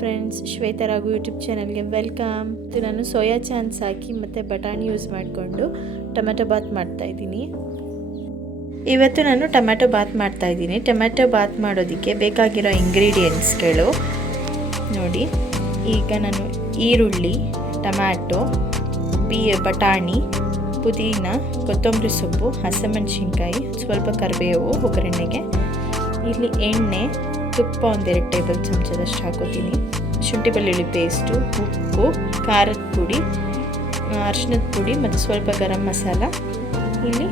Friends, Shweta Raghu YouTube ಚಾನಲ್ಗೆ welcome. ಇದು ನಾನು ಸೋಯಾ ಚಾನ್ಸ್ ಹಾಕಿ ಮತ್ತು ಬಟಾಣಿ ಯೂಸ್ ಮಾಡಿಕೊಂಡು ಟೊಮೆಟೊ ಬಾತ್ ಮಾಡ್ತಾಯಿದ್ದೀನಿ. ಇವತ್ತು ನಾನು ಟೊಮೆಟೊ ಬಾತ್ ಮಾಡ್ತಾಯಿದ್ದೀನಿ. ಟೊಮೆಟೊ ಬಾತ್ ಮಾಡೋದಕ್ಕೆ ಬೇಕಾಗಿರೋ ಇಂಗ್ರೀಡಿಯೆಂಟ್ಸ್ಗಳು ನೋಡಿ. ಈಗ ನಾನು ಈರುಳ್ಳಿ, ಟೊಮ್ಯಾಟೊ, ಬಟಾಣಿ, ಪುದೀನ, ಕೊತ್ತಂಬರಿ ಸೊಪ್ಪು, ಹಸಿಮೆಣಸಿನ್ಕಾಯಿ, ಸ್ವಲ್ಪ ಕರಿಬೇವು ಒಗ್ಗರಣೆಗೆ, ಇಲ್ಲಿ ಎಣ್ಣೆ, ತುಪ್ಪ 1-2 ಟೇಬಲ್ ಚಮಚದಷ್ಟು ಹಾಕೋತೀನಿ, ಶುಂಠಿ ಬೆಳ್ಳುಳ್ಳಿ ಪೇಸ್ಟು, ಉಪ್ಪು, ಖಾರದ ಪುಡಿ, ಅರಿಶಿಣದ ಪುಡಿ ಮತ್ತು ಸ್ವಲ್ಪ ಗರಂ ಮಸಾಲ. ಇಲ್ಲಿ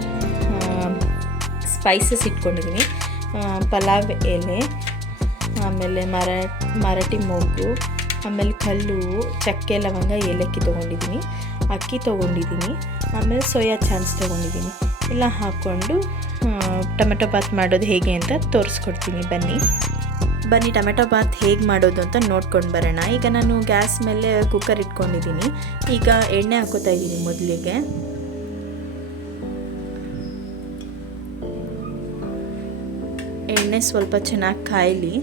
ಸ್ಪೈಸಸ್ ಇಟ್ಕೊಂಡಿದ್ದೀನಿ, ಪಲಾವ್ ಎಲೆ, ಆಮೇಲೆ ಮರಾಠಿ ಮೊಗ್ಗು, ಆಮೇಲೆ ಕಲ್ಲು, ಚಕ್ಕೆ, ಲವಂಗ, ಏಲಕ್ಕಿ ತೊಗೊಂಡಿದ್ದೀನಿ, ಅಕ್ಕಿ ತೊಗೊಂಡಿದ್ದೀನಿ, ಆಮೇಲೆ ಸೋಯಾ ಚಾನ್ಸ್ ತೊಗೊಂಡಿದ್ದೀನಿ. ಎಲ್ಲ ಹಾಕ್ಕೊಂಡು ಟೊಮೆಟೊ ಬಾತ್ ಮಾಡೋದು ಹೇಗೆ ಅಂತ ತೋರಿಸ್ಕೊಡ್ತೀನಿ. ಬನ್ನಿ ಟೊಮೆಟೊ ಬಾತ್ ಹೇಗೆ ಮಾಡೋದು ಅಂತ ನೋಡ್ಕೊಂಡು ಬರೋಣ. ಈಗ ನಾನು ಗ್ಯಾಸ್ ಮೇಲೆ ಕುಕ್ಕರ್ ಇಟ್ಕೊಂಡಿದ್ದೀನಿ. ಈಗ ಎಣ್ಣೆ ಹಾಕೋತಾ ಇದ್ದೀನಿ. ಮೊದಲಿಗೆ ಎಣ್ಣೆ ಸ್ವಲ್ಪ ಚೆನ್ನಾಗಿ ಕಾಯಲಿ.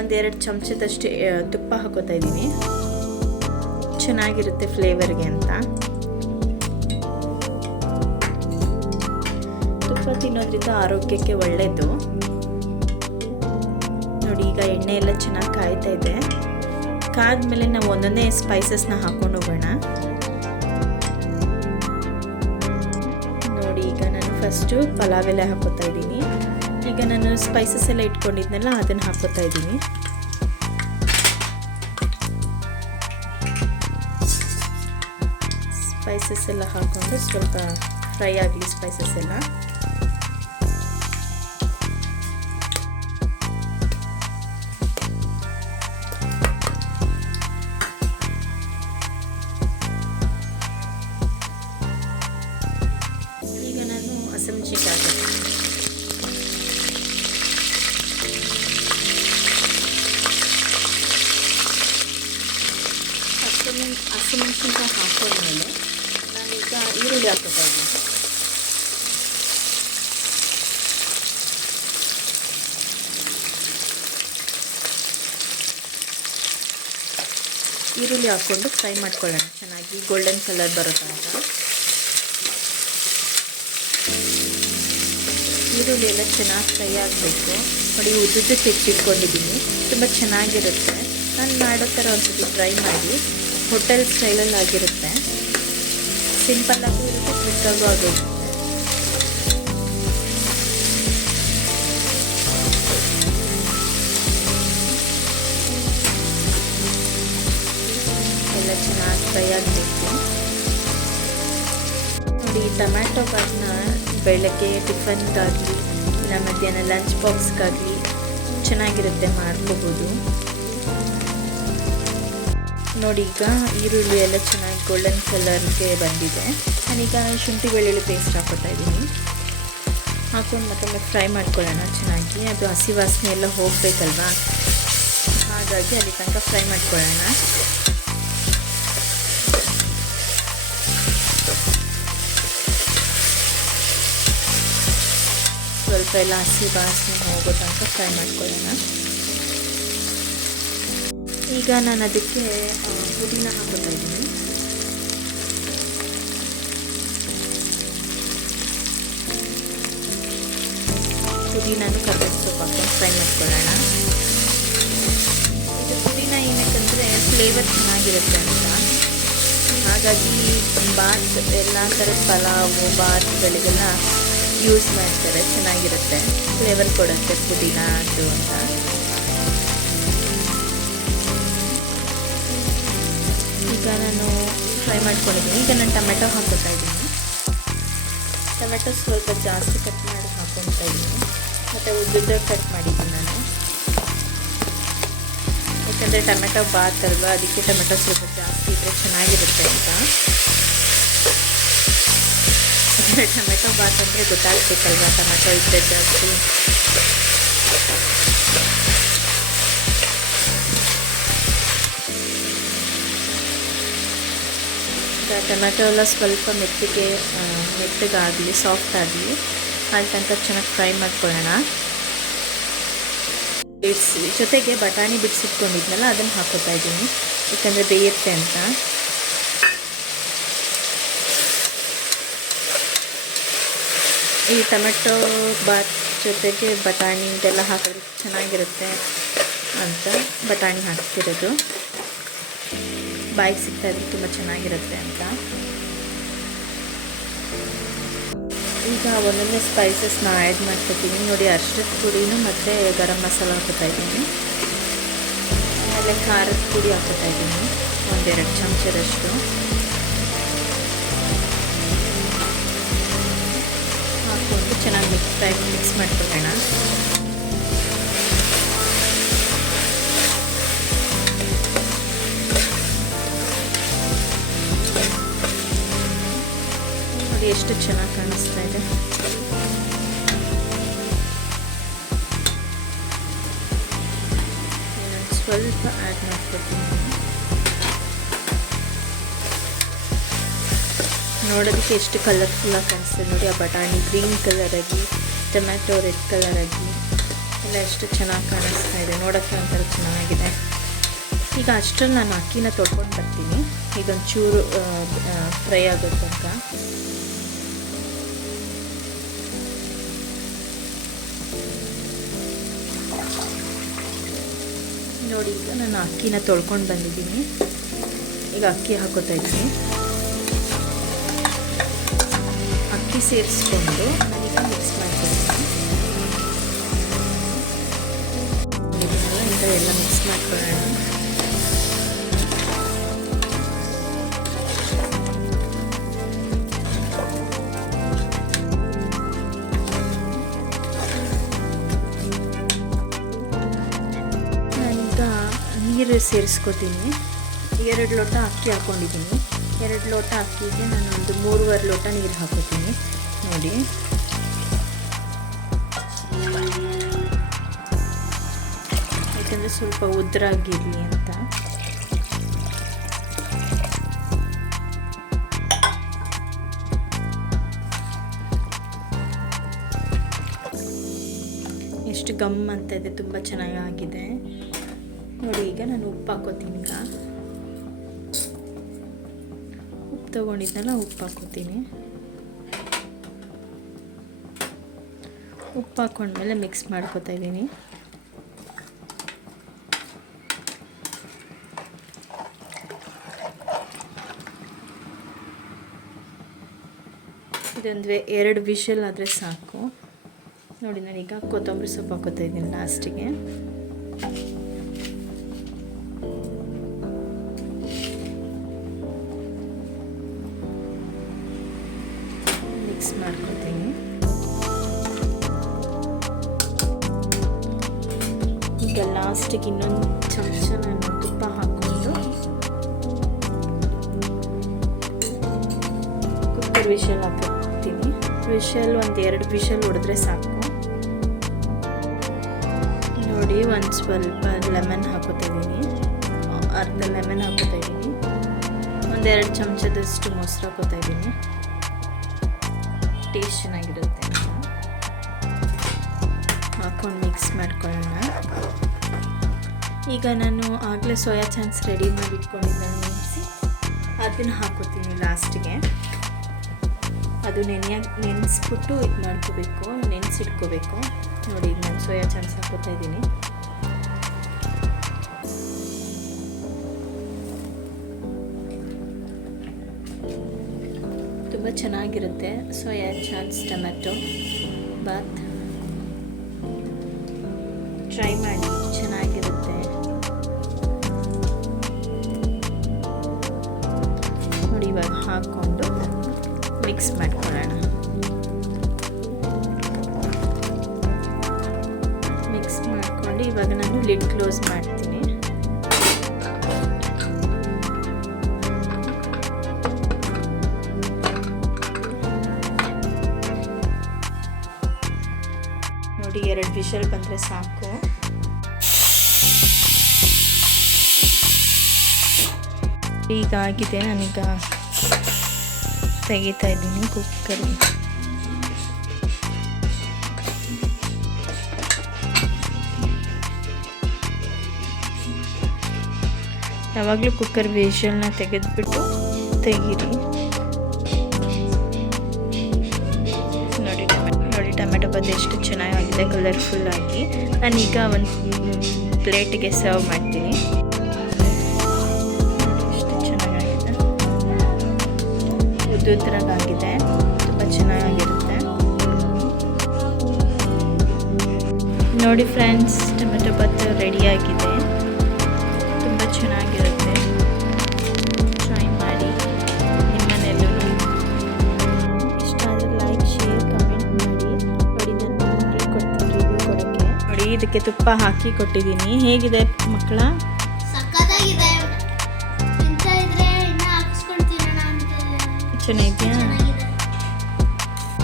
1-2 ಚಮಚದಷ್ಟು ತುಪ್ಪ ಹಾಕೋತಾ ಇದ್ದೀನಿ, ಚೆನ್ನಾಗಿರುತ್ತೆ ಫ್ಲೇವರ್ಗೆ ಅಂತ. ತುಪ್ಪ ತಿನ್ನೋದ್ರಿಂದ ಆರೋಗ್ಯಕ್ಕೆ ಒಳ್ಳೆಯದು ನೋಡಿ. ಈಗ ಎಣ್ಣೆ ಎಲ್ಲ ಚೆನ್ನಾಗಿ ಕಾಯ್ತಾ ಇದೆ. ಕಾದ್ಮೇಲೆ ನಾವು ಒಂದೊಂದೇ ಸ್ಪೈಸಸ್ನ ಹಾಕೊಂಡು ಹೋಗೋಣ ನೋಡಿ. ಈಗ ನಾನು ಫಸ್ಟು ಪಲಾವ್ ಎಲೆ ಹಾಕೋತಾ ಇದ್ದೀನಿ. ಈಗ ನಾನು ಸ್ಪೈಸಸ್ ಎಲ್ಲ ಇಟ್ಕೊಂಡಿದ್ನಲ್ಲ ಅದನ್ನು ಹಾಕೋತಾ ಇದ್ದೀನಿ. ಸ್ಪೈಸಸ್ ಎಲ್ಲ ಹಾಕ್ಕೊಂಡು ಸ್ವಲ್ಪ ಫ್ರೈ ಆಗಲಿ ಸ್ಪೈಸಸ್ ಎಲ್ಲ. ಈಗ ನಾನು ಹಸಿಮೆಣಸಿನ್ಕಾಯಿ ಹಸಿಮೆಣಸಿನ್ಕಾಯಿ ಹಾಕೊಂಡ್ಮೇಲೆ ನಾನೀಗ ಈರುಳ್ಳಿ ಹಾಕೋತಾ ಇದ್ದೀನಿ. ಈರುಳ್ಳಿ ಹಾಕ್ಕೊಂಡು ಫ್ರೈ ಮಾಡ್ಕೊಳ್ಳೋಣ ಚೆನ್ನಾಗಿ, ಗೋಲ್ಡನ್ ಕಲರ್ ಬರೋ ತನಕ. ಈರುಳ್ಳಿ ಎಲ್ಲ ಚೆನ್ನಾಗಿ ಫ್ರೈ ಆಗಬೇಕು ನೋಡಿ. ಉದ್ದುದ್ದು ಹೆಚ್ಚಿಟ್ಕೊಂಡಿದ್ದೀನಿ, ತುಂಬ ಚೆನ್ನಾಗಿರುತ್ತೆ. ನಾನು ಮಾಡೋ ಥರ ಒಂದ್ಸತಿ ಟ್ರೈ ಮಾಡಿ. ಹೋಟೆಲ್ ಸ್ಟೈಲಲ್ಲಿ ಆಗಿರುತ್ತೆ, ಸಿಂಪಲ್ಲಾಗೂ ಇರುತ್ತೆ, ಕ್ವಿಕ್ಕಾಗೂ ಆಗಿರುತ್ತೆ. ಎಲ್ಲ ಚೆನ್ನಾಗಿ ಫ್ರೈ ಆಗಬೇಕು ನೋಡಿ. ಟೊಮ್ಯಾಟೊ ಬಾತ್ನ ಬೆಳಗ್ಗೆ ಟಿಫನ್ಗಾಗಲಿ ಇಲ್ಲ ಮಧ್ಯಾಹ್ನ ಲಂಚ್ ಬಾಕ್ಸ್ಗಾಗಲಿ ಚೆನ್ನಾಗಿರುತ್ತೆ, ಮಾಡ್ಕೋಬೋದು ನೋಡಿ. ಈಗ ಈರುಳ್ಳಿ ಎಲ್ಲ ಚೆನ್ನಾಗಿ ಗೋಲ್ಡನ್ ಕಲರ್ಗೆ ಬಂದಿದೆ. ನಾನೀಗ ಶುಂಠಿ ಬೆಳ್ಳುಳ್ಳಿ ಪೇಸ್ಟ್ ಹಾಕೋತಾ ಇದ್ದೀನಿ. ಹಾಕೊಂಡು ಮತ್ತೊಮ್ಮೆ ಫ್ರೈ ಮಾಡ್ಕೊಳ್ಳೋಣ ಚೆನ್ನಾಗಿ. ಅದು ಹಸಿ ವಾಸನೆ ಎಲ್ಲ ಹೋಗಬೇಕಲ್ವಾ, ಹಾಗಾಗಿ ಅಲ್ಲಿ ತನಕ ಫ್ರೈ ಮಾಡ್ಕೊಳ್ಳೋಣ. ಸ್ವಲ್ಪ ಎಲ್ಲ ಹಸಿ ವಾಸನೆ ಹೋಗೋ ತನಕ ಫ್ರೈ ಮಾಡ್ಕೊಳ್ಳೋಣ. ಈಗ ನಾನು ಅದಕ್ಕೆ ಪುದೀನ ಹಾಕೋತಾ ಇದ್ದೀನಿ. ಪುದೀನೂ ಕರ್ಬೇವು ಸೊಪ್ಪು ಹಾಕೊಂಡು ಫ್ರೈ ಮಾಡ್ಕೊಳ್ಳೋಣ. ಇದು ಪುದೀನ ಏನಕ್ಕಂದರೆ ಫ್ಲೇವರ್ ಚೆನ್ನಾಗಿರುತ್ತೆ ಅಂತ, ಹಾಗಾಗಿ ಬಾತ್ ಎಲ್ಲ ಥರದ ಪಲಾವು ಬಾತ್ಗಳಿಗೆಲ್ಲ ಯೂಸ್ ಮಾಡ್ತಾರೆ, ಚೆನ್ನಾಗಿರುತ್ತೆ, ಫ್ಲೇವರ್ ಕೊಡುತ್ತೆ ಪುದೀನ ಅದು ಅಂತ. ಈಗ ನಾನು ಫ್ರೈ ಮಾಡ್ಕೊಂಡಿದ್ದೀನಿ. ಈಗ ನಾನು ಟೊಮೆಟೊ ಹಾಕೋತಾ ಇದ್ದೀನಿ. ಟೊಮೆಟೊ ಸ್ವಲ್ಪ ಜಾಸ್ತಿ ಕಟ್ ಮಾಡಿ ಹಾಕೊತಾ ಇದ್ದೀನಿ, ಮತ್ತು ಉದ್ದುದ್ದ ಕಟ್ ಮಾಡಿದ್ದೀನಿ ನಾನು. ಯಾಕಂದರೆ ಟೊಮೆಟೊ ಬಾತ್ ಅಲ್ವಾ, ಅದಕ್ಕೆ ಟೊಮೆಟೊ ಸ್ವಲ್ಪ ಜಾಸ್ತಿ ಇದ್ದರೆ ಚೆನ್ನಾಗಿರುತ್ತೆ ಅಂತ. ಟೊಮೆಟೊ ಬಾತ್ ಅಂದರೆ ಗೊತ್ತಾಗಬೇಕಲ್ವಾ, ಟೊಮೆಟೊ ಇದ್ದರೆ ಜಾಸ್ತಿ. ಟೊಮೆಟೊ ಎಲ್ಲ ಸ್ವಲ್ಪ ಮೆತ್ತಗಾಗಲಿ, ಸಾಫ್ಟ್ ಆಗಲಿ, ಅಲ್ಲಿ ತನಕ ಚೆನ್ನಾಗಿ ಫ್ರೈ ಮಾಡ್ಕೊಳ್ಳೋಣ. ಬಿಡಿಸಿ ಜೊತೆಗೆ ಬಟಾಣಿ ಬಿಡಿಸಿಟ್ಕೊಂಡಿದ್ನಲ್ಲ ಅದನ್ನು ಹಾಕೋತಾ ಇದ್ದೀನಿ, ಯಾಕಂದರೆ ಬೇಯುತ್ತೆ ಅಂತ. ಈ ಟೊಮೆಟೊ ಬಾತ್ ಜೊತೆಗೆ ಬಟಾಣಿ ಇದೆಲ್ಲ ಹಾಕಿದ್ರೆ ಚೆನ್ನಾಗಿರುತ್ತೆ ಅಂತ ಬಟಾಣಿ ಹಾಕ್ತಿರೋದು. ಬಾಯಿಗೆ ಸಿಗ್ತಾ ಇದ್ರೆ ತುಂಬ ಚೆನ್ನಾಗಿರುತ್ತೆ ಅಂತ. ಈಗ ಒಂದೊಂದೇ ಸ್ಪೈಸಸ್ನ ಆ್ಯಡ್ ಮಾಡ್ಕೊತೀನಿ ನೋಡಿ. ಅರಿಶಿಣದ ಪುಡಿನೂ ಮತ್ತು ಗರಂ ಮಸಾಲ ಹಾಕೋತಾ ಇದ್ದೀನಿ. ಆಮೇಲೆ ಖಾರದ ಪುಡಿ ಹಾಕೋತಾ ಇದ್ದೀನಿ 1-2 ಚಮಚದಷ್ಟು. ಹಾಕ್ಕೊಂಡು ಚೆನ್ನಾಗಿ ಮಿಕ್ಸ್ ಮಾಡ್ಕೊಳ್ಳೋಣ. ನೋಡಿ ಎಷ್ಟು ಚೆನ್ನಾಗಿ ಕಾಣಿಸ್ತಾ ಇದೆ. ಸ್ವಲ್ಪ ಆ್ಯಡ್ ಮಾಡ್ಕೊತೀನಿ. ನೋಡೋದಕ್ಕೆ ಎಷ್ಟು ಕಲರ್ಫುಲ್ಲಾಗಿ ಕಾಣಿಸ್ತದೆ ನೋಡಿ. ಆ ಬಟಾಣಿ ಗ್ರೀನ್ ಕಲರ್ ಆಗಿ, ಟೊಮ್ಯಾಟೊ ರೆಡ್ ಕಲರ್ ಆಗಿ ಎಲ್ಲ ಎಷ್ಟು ಚೆನ್ನಾಗಿ ಕಾಣಿಸ್ತಾ ಇದೆ. ನೋಡೋಕ್ಕೆ ಒಂಥರ ಚೆನ್ನಾಗಿದೆ. ಈಗ ಅಷ್ಟರಲ್ಲಿ ನಾನು ಅಕ್ಕಿನ ತೊಳ್ಕೊಂಡು ಬರ್ತೀನಿ. ಈಗ ಒಂಚೂರು ಫ್ರೈ ಆಗೋ ತನಕ. ನೋಡಿ ಈಗ ನಾನು ಅಕ್ಕಿನ ತೊಳ್ಕೊಂಡು ಬಂದಿದ್ದೀನಿ. ಈಗ ಅಕ್ಕಿ ಹಾಕೋತಾ ಇದ್ದೀನಿ. ಅಕ್ಕಿ ಸೇರಿಸ್ಕೊಂಡು ನಾನೀಗ ಮಿಕ್ಸ್ ಮಾಡ್ಕೊಳ್ತೀನಿ. ಎಲ್ಲ ಮಿಕ್ಸ್ ಮಾಡ್ಕೊಳ್ಳೋಣ. ನೀರು ಸೇರಿಸ್ಕೊತೀನಿ. 2 ಲೋಟ ಅಕ್ಕಿ ಹಾಕ್ಕೊಂಡಿದ್ದೀನಿ. 2 ಲೋಟ ಅಕ್ಕಿಗೆ ನಾನು ಒಂದು 3-3.5 ಲೋಟ ನೀರು ಹಾಕೋತೀನಿ ನೋಡಿ. ಯಾಕಂದರೆ ಸ್ವಲ್ಪ ಉದ್ರಾಗಿರಲಿ ಅಂತ. ಎಷ್ಟು ಗಮ್ ಅಂತ ಇದೆ, ತುಂಬ ಚೆನ್ನಾಗಿದೆ ನೋಡಿ. ಈಗ ನಾನು ಉಪ್ಪು ಹಾಕೋತೀನಿ. ಈಗ ಉಪ್ಪು ತೊಗೊಂಡಿದ್ದೆಲ್ಲ ಉಪ್ಪು ಹಾಕೋತೀನಿ. ಉಪ್ಪು ಹಾಕೊಂಡ್ಮೇಲೆ ಮಿಕ್ಸ್ ಮಾಡ್ಕೊತಾ ಇದ್ದೀನಿ. ಇದೊಂದು 2 ವಿಷಲ್ ಆದರೆ ಸಾಕು ನೋಡಿ. ನಾನೀಗ ಕೊತ್ತಂಬರಿ ಸೊಪ್ಪು ಹಾಕೋತಾ ಇದ್ದೀನಿ ಲಾಸ್ಟಿಗೆ. ಮಿಕ್ಸ್ ಮಾಡ್ಕೊತೀನಿ. ಈಗ ಲಾಸ್ಟಿಗೆ ಇನ್ನೊಂದು ಚಮಚ ನಾನು ತುಪ್ಪ ಹಾಕ್ಕೊಂಡು ಕುಕ್ಕರ್ ವಿಷಲ್ ಹಾಕ್ತೀನಿ. ವಿಷಲ್ 1-2 ವಿಷಲ್ ಹೊಡೆದ್ರೆ ಸಾಕು ನೋಡಿ. ಒಂದು ಸ್ವಲ್ಪ ಲೆಮನ್ ಹಾಕೋತಾ ಇದ್ದೀನಿ. ಅರ್ಧ ಲೆಮನ್ ಹಾಕೋತಾ ಇದ್ದೀನಿ. 1-2 ಚಮಚದಷ್ಟು ಮೊಸರು ಹಾಕೋತಾ ಇದ್ದೀನಿ. ಟೇಸ್ಟ್ ಚೆನ್ನಾಗಿರುತ್ತೆ ಅಂತ ಹಾಕೊಂಡು ಮಿಕ್ಸ್ ಮಾಡ್ಕೊಳ್ಳೋಣ. ಈಗ ನಾನು ಆಗಲೇ ಸೋಯಾ ಚಾಂಕ್ಸ್ ರೆಡಿ ಮಾಡಿ ಇಟ್ಕೊಂಡಿದ್ದನ್ನು ನೆನೆಸಿ ಅದನ್ನು ಹಾಕೋತೀನಿ ಲಾಸ್ಟಿಗೆ. ಅದು ನೆನೆಸ್ಬಿಟ್ಟು ಇದು ಮಾಡ್ಕೋಬೇಕು, ನೆನೆಸಿಟ್ಕೋಬೇಕು ನೋಡಿ. ಈಗ ನಾನು ಸೋಯಾ ಚಾಂಕ್ಸ್ ಹಾಕೋತಾ ಇದ್ದೀನಿ. ತುಂಬ ಚೆನ್ನಾಗಿರುತ್ತೆ ಸೋಯಾ ಚಾಂಕ್ಸ್ ಟೊಮ್ಯಾಟೊ ಬಾತ್. ಟ್ರೈ ಮಾಡಿ, ಚೆನ್ನಾಗಿರುತ್ತೆ ನೋಡಿ. ಇವಾಗ ಹಾಕ್ಕೊಂಡು ಮಿಕ್ಸ್ ಮಾಡ್ಕೊಳ್ಳೋಣ. ಮಿಕ್ಸ್ ಮಾಡ್ಕೊಂಡು ಇವಾಗ ನಾನು ಲಿಡ್ ಕ್ಲೋಸ್ ಮಾಡ್ತೀನಿ. ನೋಡಿ 2 ವಿಷಲ್ ಬಂದರೆ ಸಾಕು. ಈಗ ಆಗಿದೆ. ನಾನೀಗ ತೆಗಿತಾ ಇದ್ದೀನಿ ಕುಕ್ಕರ್. ಯಾವಾಗಲೂ ಕುಕ್ಕರ್ ವಿಷಲ್ನ ತೆಗೆದುಬಿಟ್ಟು ತೆಗೀರಿ. ನೋಡಿ ಟೊಮೆಟೊ ಬಾತ್ ಎಷ್ಟು ಚೆನ್ನಾಗಿದೆ ಕಲರ್ಫುಲ್ಲಾಗಿ. ನಾನೀಗ ಒಂದು ಪ್ಲೇಟಿಗೆ ಸರ್ವ್ ಮಾಡ್ತೀನಿ. ಎಷ್ಟು ಚೆನ್ನಾಗಿದೆ, ಉದ್ದುದ್ರಾಗಿದೆ, ತುಂಬ ಚೆನ್ನಾಗಿರುತ್ತೆ. ನೋಡಿ ಫ್ರೆಂಡ್ಸ್, ಟೊಮೆಟೊ ಬಾತ್ ರೆಡಿಯಾಗಿದೆ. ತುಂಬ ಚೆನ್ನಾಗಿರುತ್ತೆ, ಟ್ರೈ ಮಾಡಿ ನಿಮ್ಮನೆಲ್ಲೂ. ಇಷ್ಟ ಆದರೆ ಲೈಕ್, ಶೇರ್, ಕಮೆಂಟ್ ಮಾಡಿ. ನೋಡಿ ನಾನು ಹೇಳ್ಕೊಡ್ತೀನಿ ರಿವ್ಯೂ ಕೊಡೋಕ್ಕೆ. ನೋಡಿ ಇದಕ್ಕೆ ತುಪ್ಪ ಹಾಕಿ ಕೊಟ್ಟಿದ್ದೀನಿ. ಹೇಗಿದೆ ಮಕ್ಕಳ? ಚೆನ್ನಾಗಿದೆಯಾ?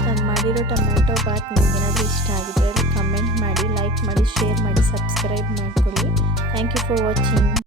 ನಾನು ಮಾಡಿರೋ ಟೊಮೆಟೊ ಬಾತ್ ನಿಮಗೇನಾದರೂ ಇಷ್ಟ ಆಗಿದ್ರೆ ಕಮೆಂಟ್ ಮಾಡಿ, ಲೈಕ್ ಮಾಡಿ, ಶೇರ್ ಮಾಡಿ, ಸಬ್ಸ್ಕ್ರೈಬ್ ಮಾಡಿಕೊಳ್ಳಿ. Thank you for watching.